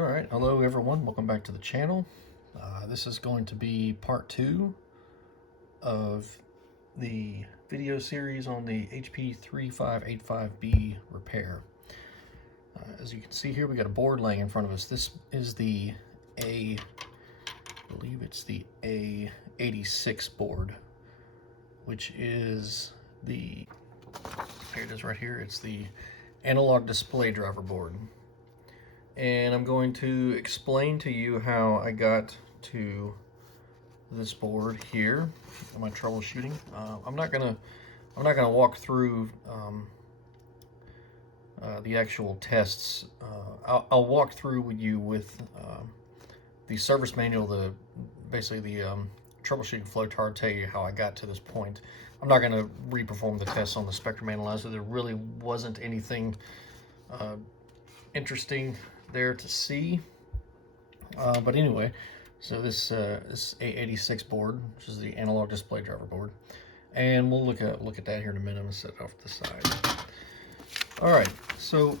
All right, hello everyone, welcome back to the channel. This is going to be part 2 of the video series on the HP 3585B repair. As you can see here, we got a board laying in front of us. This is the I believe it's the A86 board, which is the, here it is right here, it's the analog display driver board. And I'm going to explain to you how I got to this board here in my troubleshooting. I'm not gonna walk through the actual tests. I'll walk through with you with the service manual, basically the troubleshooting flowchart, tell you how I got to this point. I'm not going to reperform the tests on the spectrum analyzer. There really wasn't anything interesting there to see, but anyway, so this A86 board, which is the analog display driver board, and we'll look at that here in a minute. I'm gonna set it off to the side. All right, so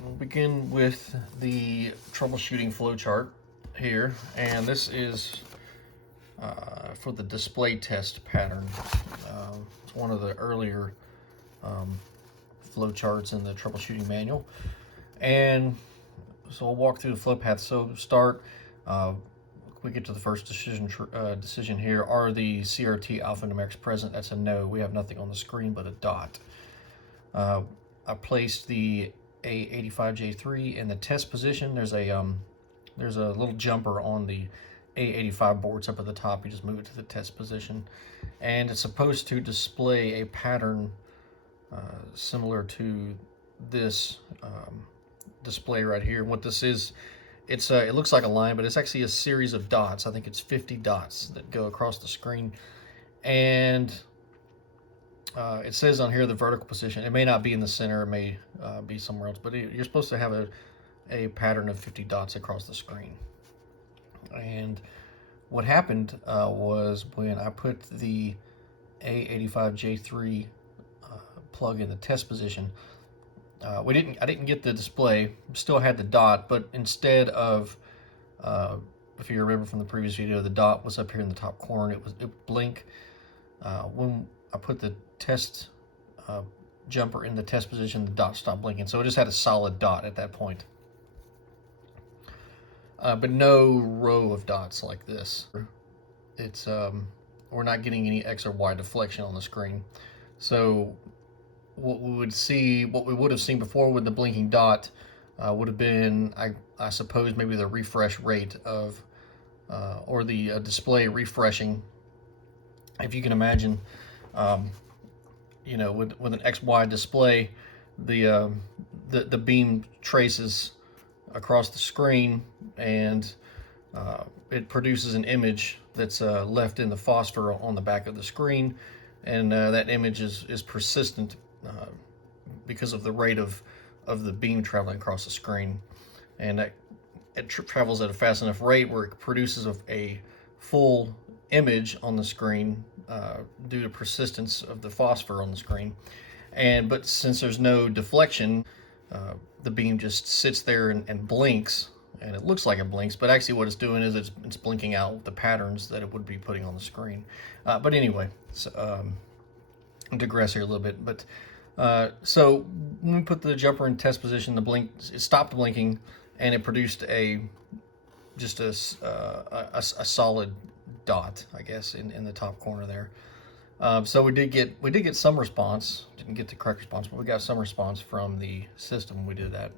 we'll begin with the troubleshooting flowchart here, and this is for the display test pattern. It's one of the earlier flowcharts in the troubleshooting manual, and so I'll walk through the flow path. So start, we get to the first decision here. Are the CRT alphanumerics present? That's a no. We have nothing on the screen but a dot. I placed the A85J3 in the test position. There's a little jumper on the A85 boards up at the top. You just move it to the test position, and it's supposed to display a pattern similar to this display right here. What this is, it looks like a line, but it's actually a series of dots. I think it's 50 dots that go across the screen, and it says on here the vertical position. It may not be in the center, it may be somewhere else, but you're supposed to have a pattern of 50 dots across the screen. And what happened was when I put the A85J3 plug in the test position, I didn't get the display, still had the dot, but instead of, if you remember from the previous video, the dot was up here in the top corner. It would blink. When I put the test jumper in the test position, the dot stopped blinking. So it just had a solid dot at that point. But no row of dots like this. It's we're not getting any X or Y deflection on the screen. So what we would have seen before with the blinking dot would have been, I suppose, maybe the refresh rate of, or the display refreshing. If you can imagine, you know, with an XY display, the beam traces across the screen, and it produces an image that's left in the phosphor on the back of the screen, and that image is persistent because of the rate of the beam traveling across the screen, and it travels at a fast enough rate where it produces a full image on the screen due to persistence of the phosphor on the screen. But since there's no deflection, the beam just sits there and blinks, and it looks like it blinks, but actually what it's doing is it's blinking out the patterns that it would be putting on the screen. But anyway, so, I digress here a little bit, but so when we put the jumper in test position, it stopped blinking, and it produced just a solid dot, I guess, in the top corner there. So we did get some response. Didn't get the correct response, but we got some response from the system when we did that.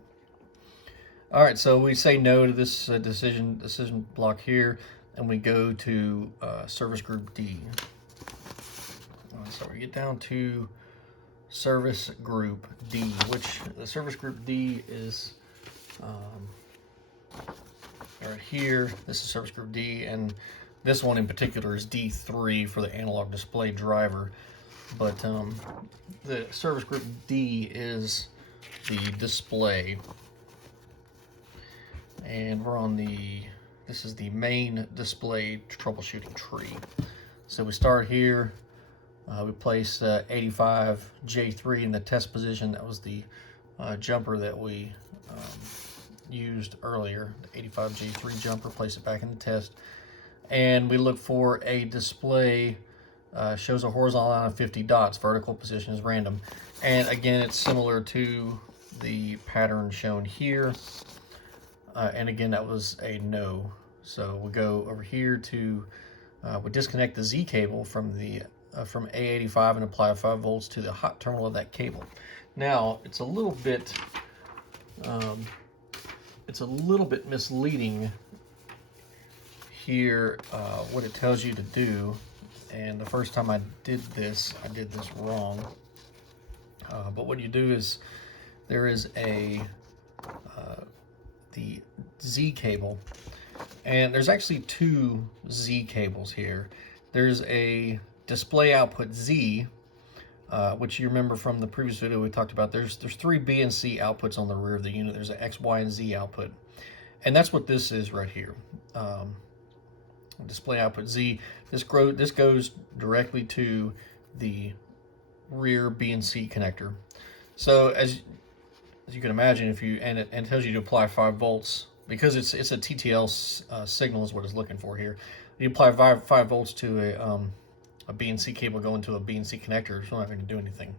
All right, so we say no to this decision block here, and we go to service group D. So we get down to service group D, which the service group D is right here. This is service group D, and this one in particular is D3 for the analog display driver. But the service group D is the display, and we're on this is the main display troubleshooting tree. So we start here. We place 85J3 in the test position. That was the jumper that we used earlier, the 85J3 jumper, place it back in the test, and we look for a display, shows a horizontal line of 50 dots, vertical position is random. And again, it's similar to the pattern shown here. And again, that was a no. So we'll go over here to, we disconnect the Z cable from the from A85 and apply 5 volts to the hot terminal of that cable. Now, it's a little bit misleading here, what it tells you to do. And the first time I did this wrong. But what you do is, there is the Z cable, and there's actually 2 Z cables here. There's a display output Z, which you remember from the previous video we talked about. There's 3 B and C outputs on the rear of the unit. There's an X, Y, and Z output, and that's what this is right here. Display output Z. This goes directly to the rear B and C connector. So as you can imagine, if you and it tells you to apply 5 volts, because it's a TTL signal is what it's looking for here. You apply 5 volts to a B and C cable going to a B and C connector, it's not going to do anything.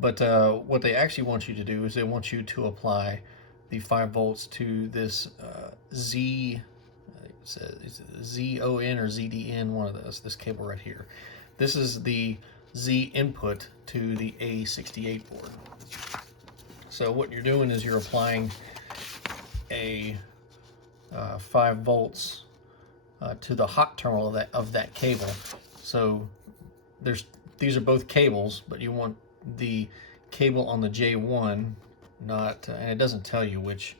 But what they actually want you to do is they want you to apply the 5 volts to this Z, it's ZON or ZDN, one of this cable right here. This is the Z input to the A68 board. So what you're doing is you're applying a 5 volts to the hot terminal of that cable. So these are both cables, but you want the cable on the J1, not and it doesn't tell you which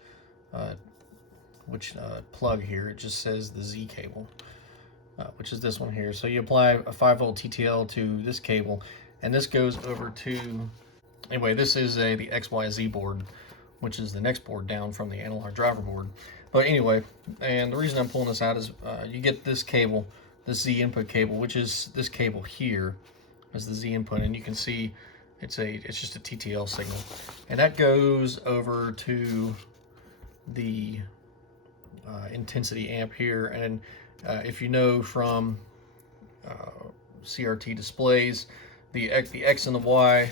plug here. It just says the Z cable, which is this one here. So you apply a 5 volt TTL to this cable, and this goes over to, anyway, this is the XYZ board, which is the next board down from the analog driver board. But anyway, and the reason I'm pulling this out is you get this cable, this Z input cable, which is this cable here, as the Z input, and you can see it's just a TTL signal, and that goes over to the intensity amp here. And if you know from CRT displays, the X and the Y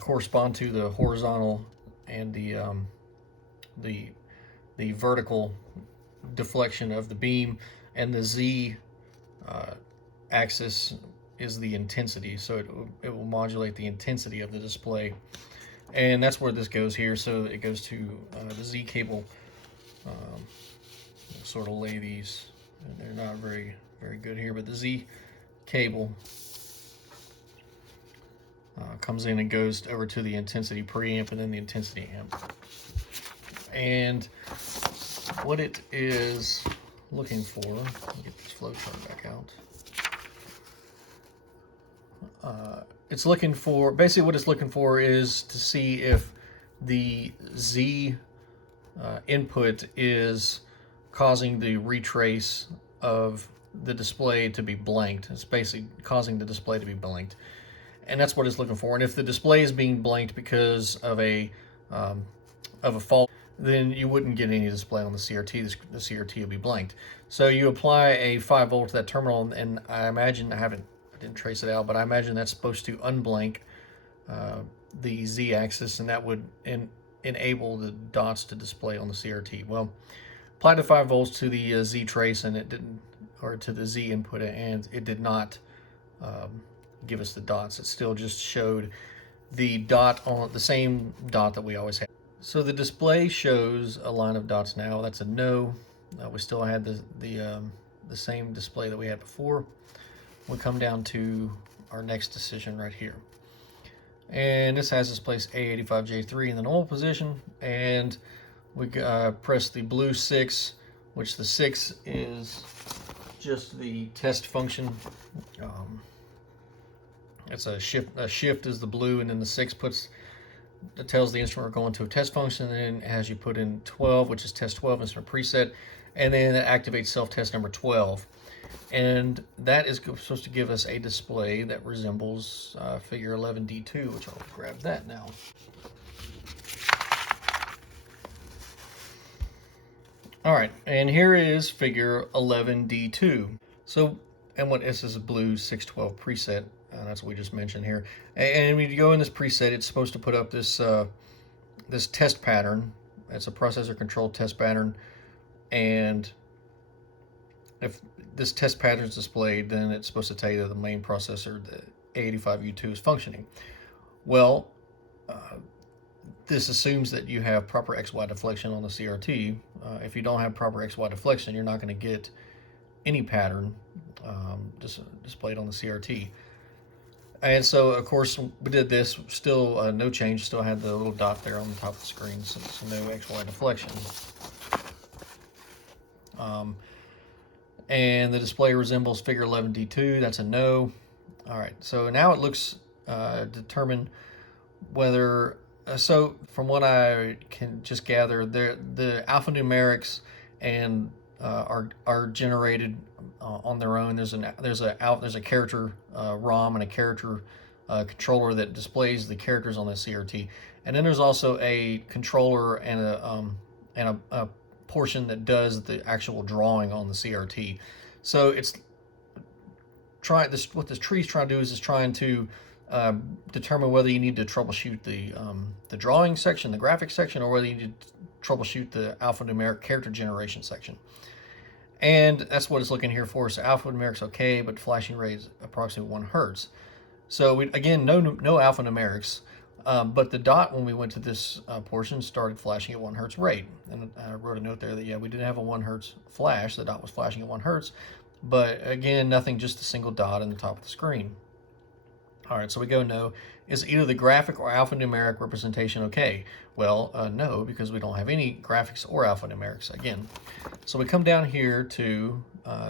correspond to the horizontal and the vertical deflection of the beam, and the Z axis is the intensity, so it will modulate the intensity of the display, and that's where this goes here. So it goes to the Z cable. Sort of lay these, and they're not very good here, but the Z cable comes in and goes over to the intensity preamp and then the intensity amp. And what it is looking for, let me get this flowchart back out. It's looking for, basically what it's looking for is to see if the Z input is causing the retrace of the display to be blanked. It's basically causing the display to be blanked, and that's what it's looking for. And if the display is being blanked because of a fault, then you wouldn't get any display on the CRT. The CRT will be blanked. So you apply a 5 volt to that terminal, and I imagine, I didn't trace it out, but I imagine that's supposed to unblank the Z axis, and that would enable the dots to display on the CRT. Well, applied the 5 volts to the Z trace, and it didn't, or to the Z input, and it did not give us the dots. It still just showed the dot on the same dot that we always had. So the display shows a line of dots now. That's a no. We still had the same display that we had before. We come down to our next decision right here, and this has us place A85J3 in the normal position, and we press the blue 6, which the 6 is just the test function. It's a shift. A shift is the blue, and then the 6 tells the instrument we're going to a test function, and then as you put in 12, which is test 12 instrument preset, and then it activates self-test number 12. And that is supposed to give us a display that resembles figure 11D2, which I'll grab that now. All right, and here is figure 11D2. So, and what this is a blue 612 preset. That's what we just mentioned here. And when you go in this preset, it's supposed to put up this this test pattern. It's a processor controlled test pattern, and if this test pattern is displayed, then it's supposed to tell you that the main processor, the A85U2, is functioning. Well, this assumes that you have proper XY deflection on the CRT. If you don't have proper XY deflection, you're not going to get any pattern displayed on the CRT. And so, of course, we did this. Still no change. Still had the little dot there on the top of the screen, so no XY deflection. And the display resembles figure 11D2. That's a no. All right, so now it looks determine whether, so from what I can just gather, the alphanumerics and are generated on their own. There's a character ROM and a character controller that displays the characters on the CRT, and then there's also a controller and a portion that does the actual drawing on the CRT. So it's what this tree is trying to do is trying to determine whether you need to troubleshoot the drawing section, the graphics section, or whether you need to troubleshoot the alphanumeric character generation section. And that's what it's looking here for. So alphanumeric's okay, but flashing rate is approximately 1 hertz. So again, no alphanumerics, but the dot, when we went to this portion, started flashing at 1 hertz rate. And I wrote a note there that, yeah, we didn't have a 1 hertz flash. The dot was flashing at 1 hertz, but again, nothing, just a single dot in the top of the screen. All right, so we go no. Is either the graphic or alphanumeric representation okay? Well, no, because we don't have any graphics or alphanumerics again. So we come down here to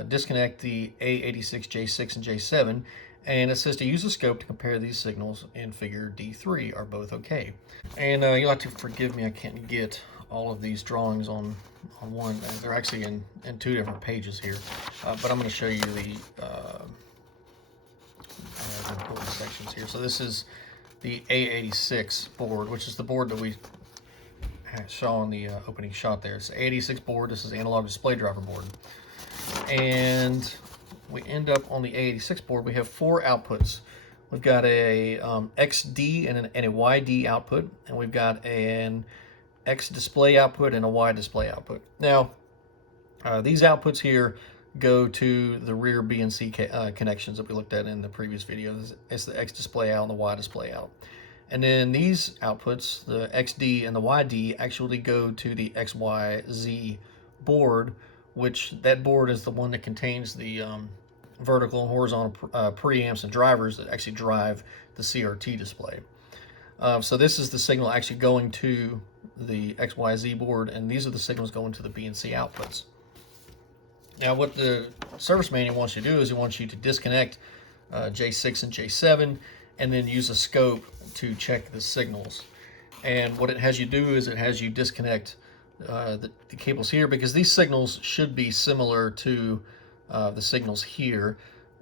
disconnect the A86 J6 and J7, and it says to use a scope to compare these signals in figure D3 are both okay. And you'll have to forgive me, I can't get all of these drawings on one. They're actually in 2 different pages here, but I'm going to show you the important sections here. So this is the A86 board, which is the board that we saw in the opening shot there. It's the A86 board. This is analog display driver board. And we end up on the A86 board. We have 4 outputs. We've got a XD and a YD output, and we've got an X display output and a Y display output. Now, these outputs here go to the rear B and C connections that we looked at in the previous video. It's the X display out and the Y display out. And then these outputs, the XD and the YD, actually go to the XYZ board, which that board is the one that contains the vertical and horizontal preamps and drivers that actually drive the CRT display. So this is the signal actually going to the XYZ board, and these are the signals going to the B and C outputs. Now, what the service manual wants you to do is it wants you to disconnect J6 and J7 and then use a scope to check the signals. And what it has you do is it has you disconnect the cables here, because these signals should be similar to the signals here.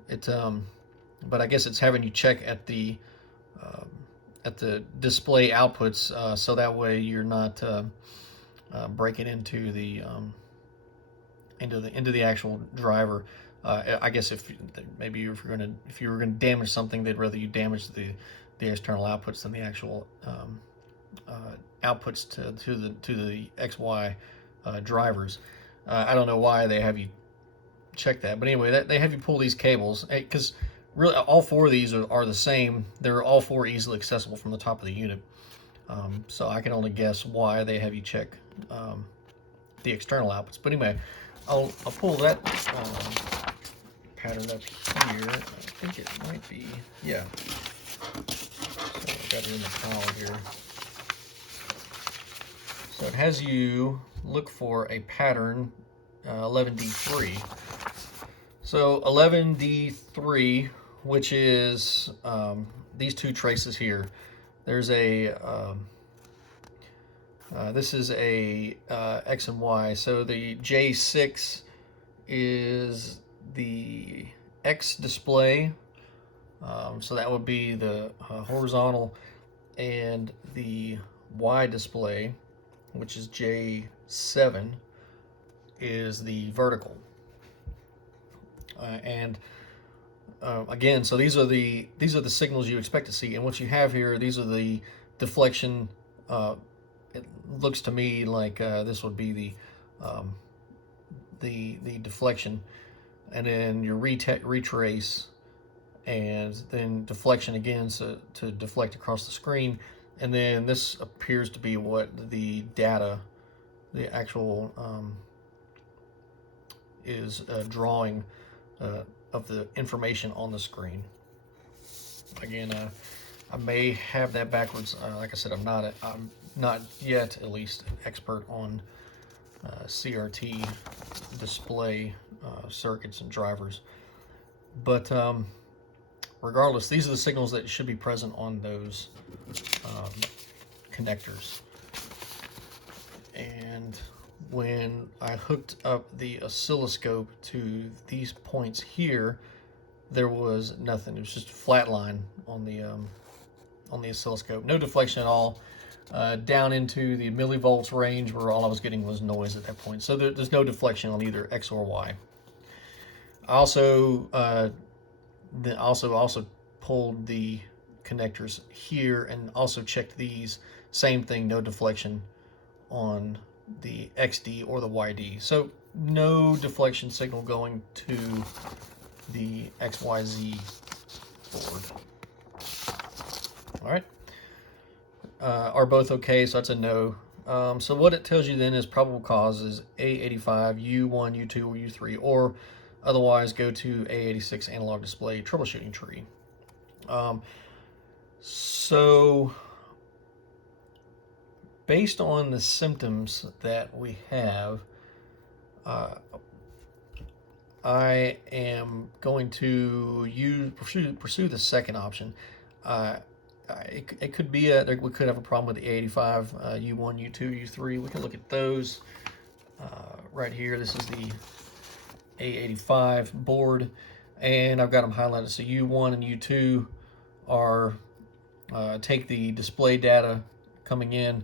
But I guess it's having you check at the display outputs, so that way you're not breaking into the actual driver. I guess if you were gonna damage something, they'd rather you damage the external outputs than the actual outputs to the XY drivers. I don't know why they have you check that, but anyway, they have you pull these cables, because really all 4 of these are the same. They're all 4 easily accessible from the top of the unit. So I can only guess why they have you check the external outputs. But anyway, I'll pull that pattern up here. I think it might be, yeah. So I've got it in the file here. So it has you look for a pattern 11D3. So 11D3, which is these 2 traces here. There's a this is a X and Y. So the J6 is the X display. So that would be the horizontal, and the Y display, which is J7. is the vertical. Again, so these are the signals you expect to see, and what you have here, these are the deflection. It looks to me like this would be the deflection, and then your retrace, and then deflection again, so to deflect across the screen, and then this appears to be what the data, the actual is drawing of the information on the screen. Again, I may have that backwards. Like I said, I'm not yet, at least, an expert on CRT display circuits and drivers. But regardless, these are the signals that should be present on those connectors. And when I hooked up the oscilloscope to these points here, there was nothing. It was just a flat line on the oscilloscope. No deflection at all. Down into the millivolts range, where all I was getting was noise at that point. So there's no deflection on either X or Y. I also pulled the connectors here and also checked these. Same thing, no deflection on the XD or the YD. So no deflection signal going to the XYZ board. All right. Are both okay, so that's a no. So what it tells you then is probable cause is A85, U1, U2, or U3, or otherwise go to A86 analog display troubleshooting tree. So based on the symptoms that we have, I am going to pursue the second option. It could be we could have a problem with the A85, U1, U2, U3. We can look at those right here. This is the A85 board, and I've got them highlighted. So U1 and U2 are take the display data coming in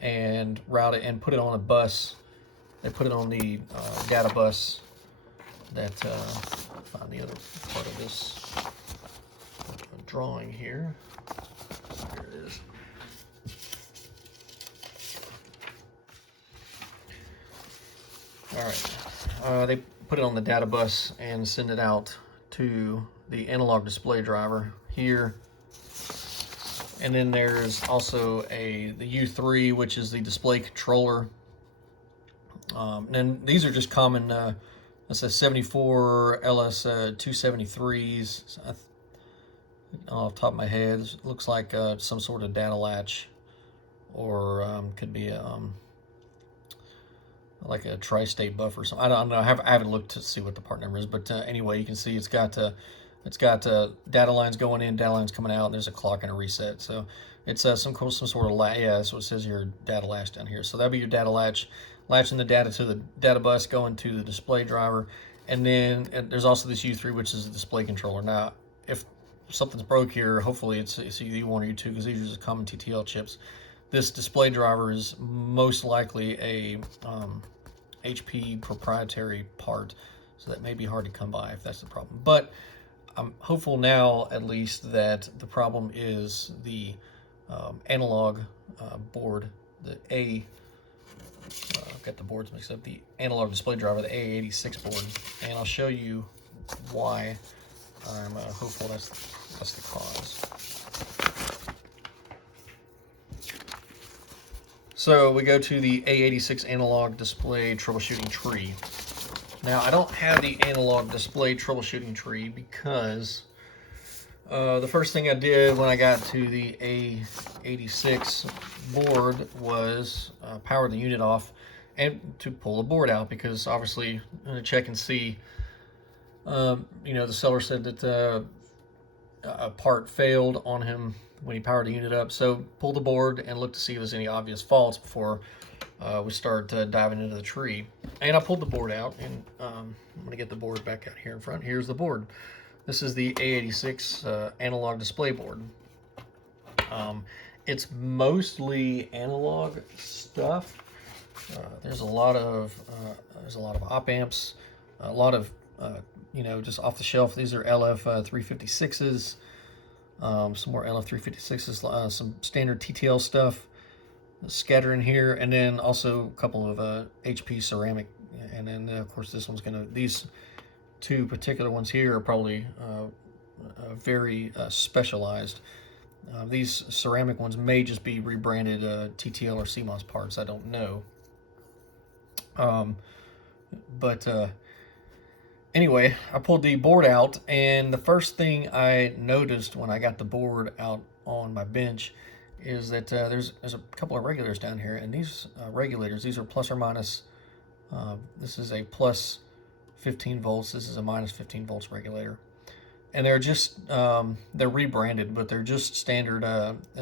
and route it and put it on a bus. They put it on the data bus that find the other part of this drawing here. Here it is. All right, they put it on the data bus and send it out to the analog display driver here. And then there's also the U3, which is the display controller. And these are just common, it's a 74 LS 273s. Off the top of my head, it looks like some sort of data latch, or could be like a tri-state buffer. So I don't know. I haven't looked to see what the part number is, but anyway, you can see it's got data lines going in, data lines coming out, and there's a clock and a reset. So it's some sort of latch. Yeah, that's what it says here, data latch down here. So that'll be your data latch, latching the data to the data bus, going to the display driver, and then there's also this U3, which is the display controller. Now, if something's broke here, hopefully it's either U1 or U2, because these are just common TTL chips. This display driver is most likely a HP proprietary part, so that may be hard to come by if that's the problem. But I'm hopeful now, at least, that the problem is the analog board, the I've got the boards mixed up, the analog display driver, the A86 board, and I'll show you why I'm hopeful that's the cause. So we go to the A86 analog display troubleshooting tree. Now, I don't have the analog display troubleshooting tree because the first thing I did when I got to the A86 board was power the unit off and to pull the board out, because obviously I'm going to check and see. The seller said that a part failed on him when he powered the unit up. So pull the board and look to see if there's any obvious faults before we start diving into the tree. And I pulled the board out, and I'm going to get the board back out here in front. Here's the board. This is the A86 analog display board. It's mostly analog stuff. There's a lot of op amps, a lot of just off the shelf. These are LF 356s, some more LF 356s, some standard TTL stuff scattered in here, and then also a couple of HP ceramic, and then of course these two particular ones here are probably very specialized. These ceramic ones may just be rebranded TTL or CMOS parts. I don't know. But anyway, I pulled the board out, and the first thing I noticed when I got the board out on my bench is that there's a couple of regulators down here, and these regulators, these are plus or minus. This is a plus 15 volts. This is a minus 15 volts regulator, and they're just they're rebranded, but they're just standard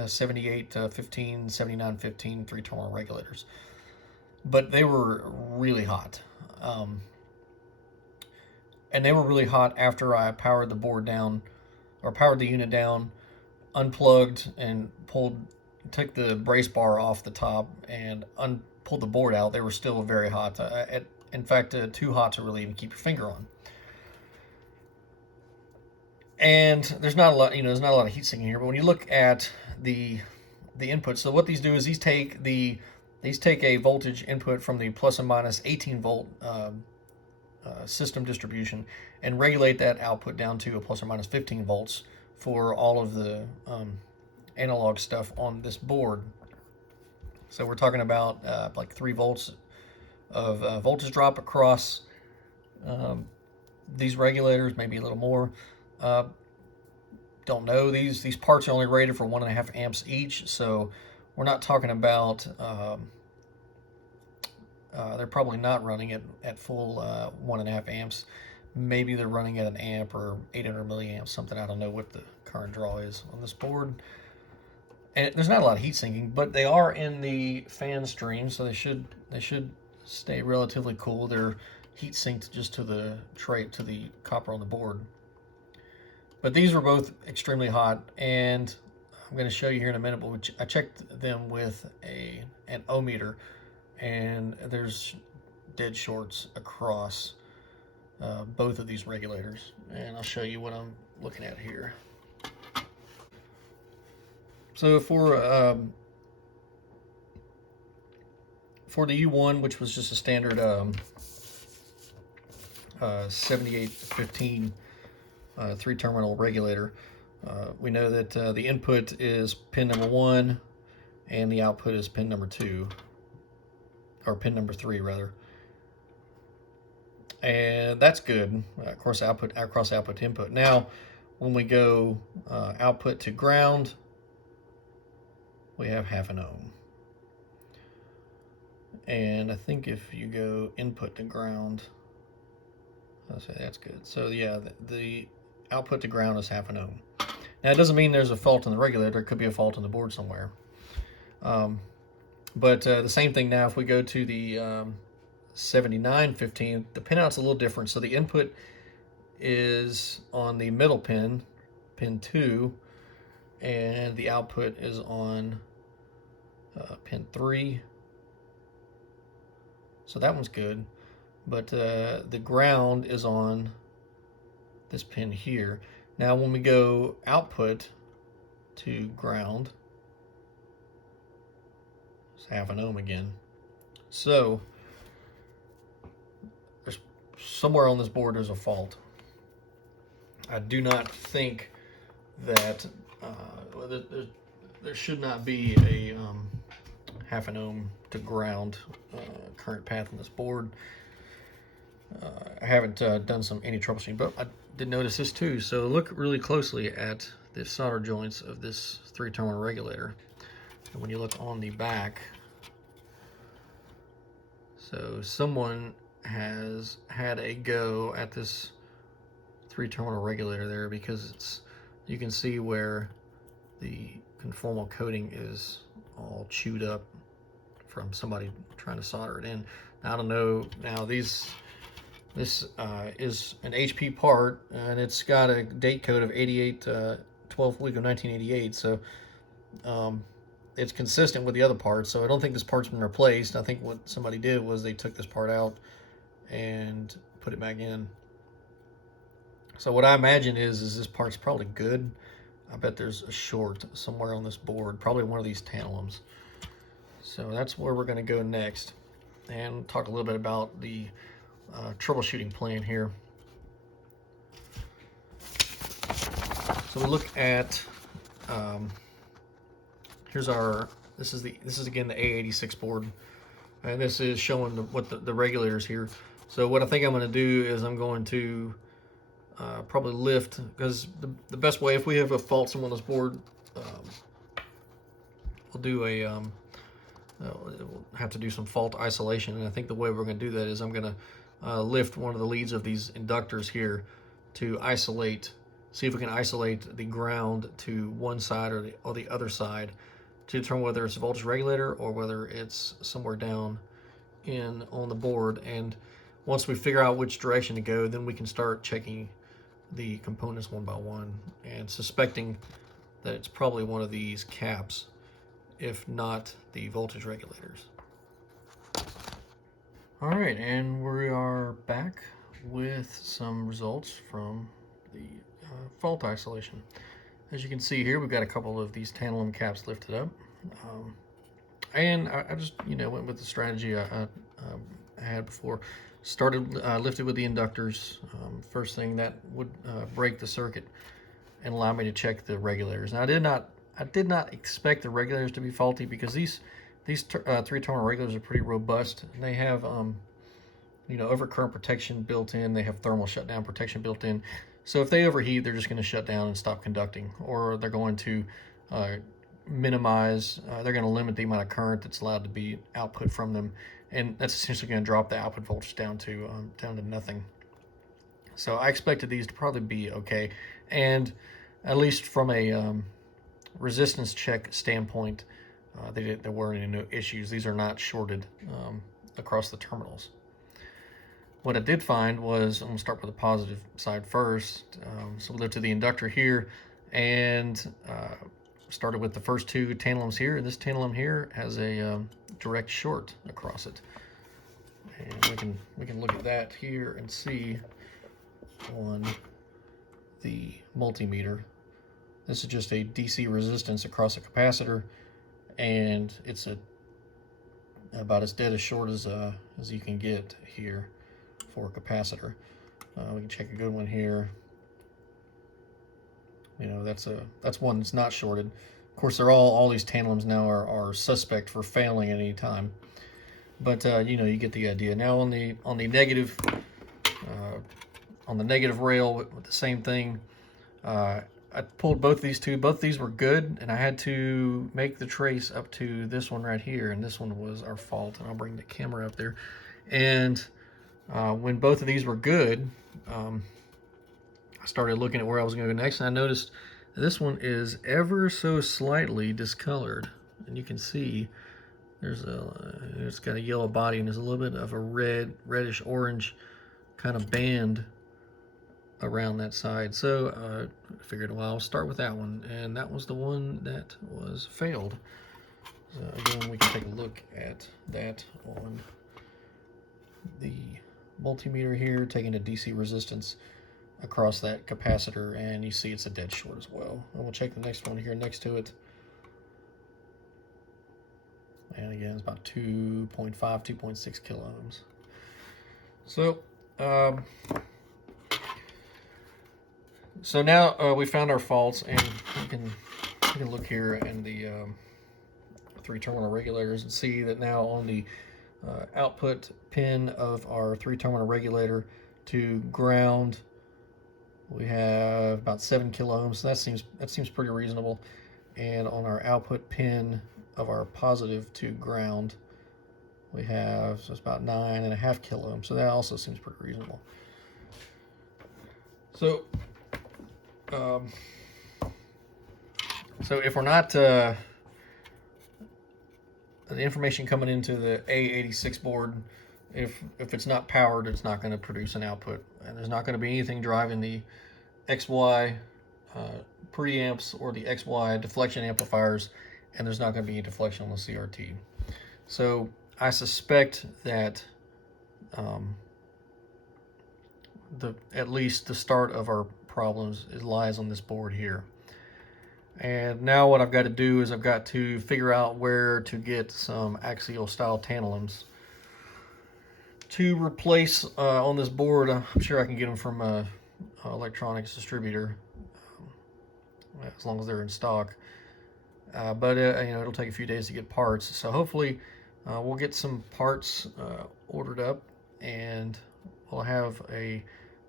78 15, 79 15 3-terminal regulators. But they were really hot. And they were really hot after I powered the board down, or powered the unit down, unplugged, and took the brace bar off the top and pulled the board out. They were still very hot. In fact, too hot to really even keep your finger on. And there's not a lot, there's not a lot of heat sinking here. But when you look at the input, so what these do is these take a voltage input from the plus and minus 18 volt system distribution and regulate that output down to a plus or minus 15 volts for all of the analog stuff on this board. So we're talking about like 3 volts of voltage drop across these regulators, maybe a little more. Don't know. These parts are only rated for 1.5 amps each, so we're not talking about they're probably not running at full 1.5 amps. Maybe they're running at an amp or 800 milliamps, something. I don't know what the current draw is on this board. And there's not a lot of heat sinking, but they are in the fan stream, so they should stay relatively cool. They're heat synced just to the copper on the board. But these were both extremely hot, and I'm going to show you here in a minute, but I checked them with an ohmmeter, and there's dead shorts across both of these regulators. And I'll show you what I'm looking at here. So for the U1, which was just a standard 7815 3-terminal regulator, we know that the input is pin number 1 and the output is pin number 2, or pin number 3 rather. And that's good. Of course, output to input. Now, when we go output to ground, we have 0.5 ohm. And I think if you go input to ground, I'll say that's good. So yeah, the output to ground is 0.5 ohm. Now, it doesn't mean there's a fault in the regulator. It could be a fault in the board somewhere. But the same thing now, if we go to the 7915, the pinout's a little different. So the input is on the middle pin, pin 2, and the output is on pin 3. So that one's good. But the ground is on this pin here. Now when we go output to ground, it's 0.5 ohm again. So there's somewhere on this board there's a fault. I do not think that there should not be a 0.5 ohm to ground current path on this board. I haven't done any troubleshooting, but I did notice this too. So look really closely at the solder joints of this 3-terminal regulator. And when you look on the back, so someone has had a go at this 3-terminal regulator there, because you can see where the conformal coating is all chewed up from somebody trying to solder it in. Now, I don't know. Now this is an HP part, and it's got a date code of 88 12th week of 1988. So it's consistent with the other parts, so I don't think this part's been replaced. I think what somebody did was they took this part out and put it back in. So what I imagine is this part's probably good. I bet there's a short somewhere on this board, probably one of these tantalums. So that's where we're going to go next, and talk a little bit about the troubleshooting plan here. So we look at here's our this is again the A86 board, and this is showing what the regulators here. So what I think I'm going to do is I'm going to probably lift, because the best way, if we have a fault somewhere on this board, we'll do we'll have to do some fault isolation, and I think the way we're going to do that is I'm going to lift one of the leads of these inductors here to isolate, see if we can isolate the ground to one side or the other side to determine whether it's a voltage regulator or whether it's somewhere down on the board. And once we figure out which direction to go, then we can start checking the components one by one and suspecting that it's probably one of these caps, if not the voltage regulators. All right, and we are back with some results from the fault isolation. As you can see here, we've got a couple of these tantalum caps lifted up, and I just went with the strategy I had before. Started lifted with the inductors. First thing that would break the circuit and allow me to check the regulators. Now I did not expect the regulators to be faulty, because these three-terminal regulators are pretty robust, and they have overcurrent protection built in. They have thermal shutdown protection built in. So if they overheat, they're just going to shut down and stop conducting, or they're going to minimize. They're going to limit the amount of current that's allowed to be output from them, and that's essentially going to drop the output voltage down to nothing. So I expected these to probably be okay, and at least from a resistance check standpoint, there weren't any issues. These are not shorted across the terminals. What I did find was, I'm going to start with the positive side first. So we lifted the inductor here and started with the first two tantalums here. This tantalum here has a direct short across it, and we can look at that here and see on the multimeter. This is just a DC resistance across a capacitor, and it's about as dead as short as you can get here for a capacitor. We can check a good one here. That's one that's not shorted. Of course, they're all these tantalums now are suspect for failing at any time, but you get the idea. Now on the negative rail with the same thing. I pulled both these two. Both these were good, and I had to make the trace up to this one right here, and this one was our fault. And I'll bring the camera up there. And when both of these were good, I started looking at where I was going to go next, and I noticed this one is ever so slightly discolored, and you can see it's got a yellow body, and there's a little bit of a reddish orange kind of band around that side. So I figured, well, I'll start with that one, and that was the one that was failed. So again, we can take a look at that on the multimeter here, taking a DC resistance across that capacitor, and you see it's a dead short as well. And we'll check the next one here next to it, and again it's about 2.5, 2.6 kilo ohms. So so now we found our faults, and we can look here in the three-terminal regulators and see that now on the output pin of our three-terminal regulator to ground, we have about 7 kilo ohms. So that seems pretty reasonable. And on our output pin of our positive to ground, we have, so it's about 9.5 kilo ohms. So that also seems pretty reasonable. So so if we're not the information coming into the A86 board, if it's not powered, it's not going to produce an output, and there's not going to be anything driving the XY preamps or the XY deflection amplifiers and there's not going to be any deflection on the CRT. So I suspect that at least the start of our problems lies on this board here. And now what I've got to do is I've got to figure out where to get some axial style tantalums to replace on this board. I'm sure I can get them from a electronics distributor, as long as they're in stock. But it'll take a few days to get parts. So hopefully we'll get some parts ordered up, and we'll have a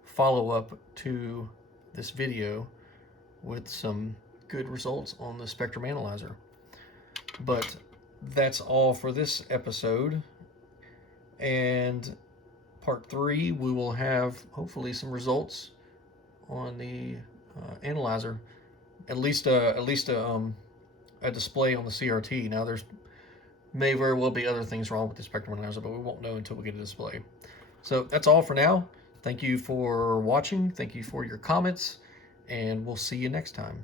follow-up to this video with some good results on the spectrum analyzer. But that's all for this episode, and part 3 we will have hopefully some results on the analyzer, at least a display on the CRT. Now there's may very well be other things wrong with the spectrum analyzer, but we won't know until we get a display. So that's all for now. Thank you for watching. Thank you for your comments, and we'll see you next time.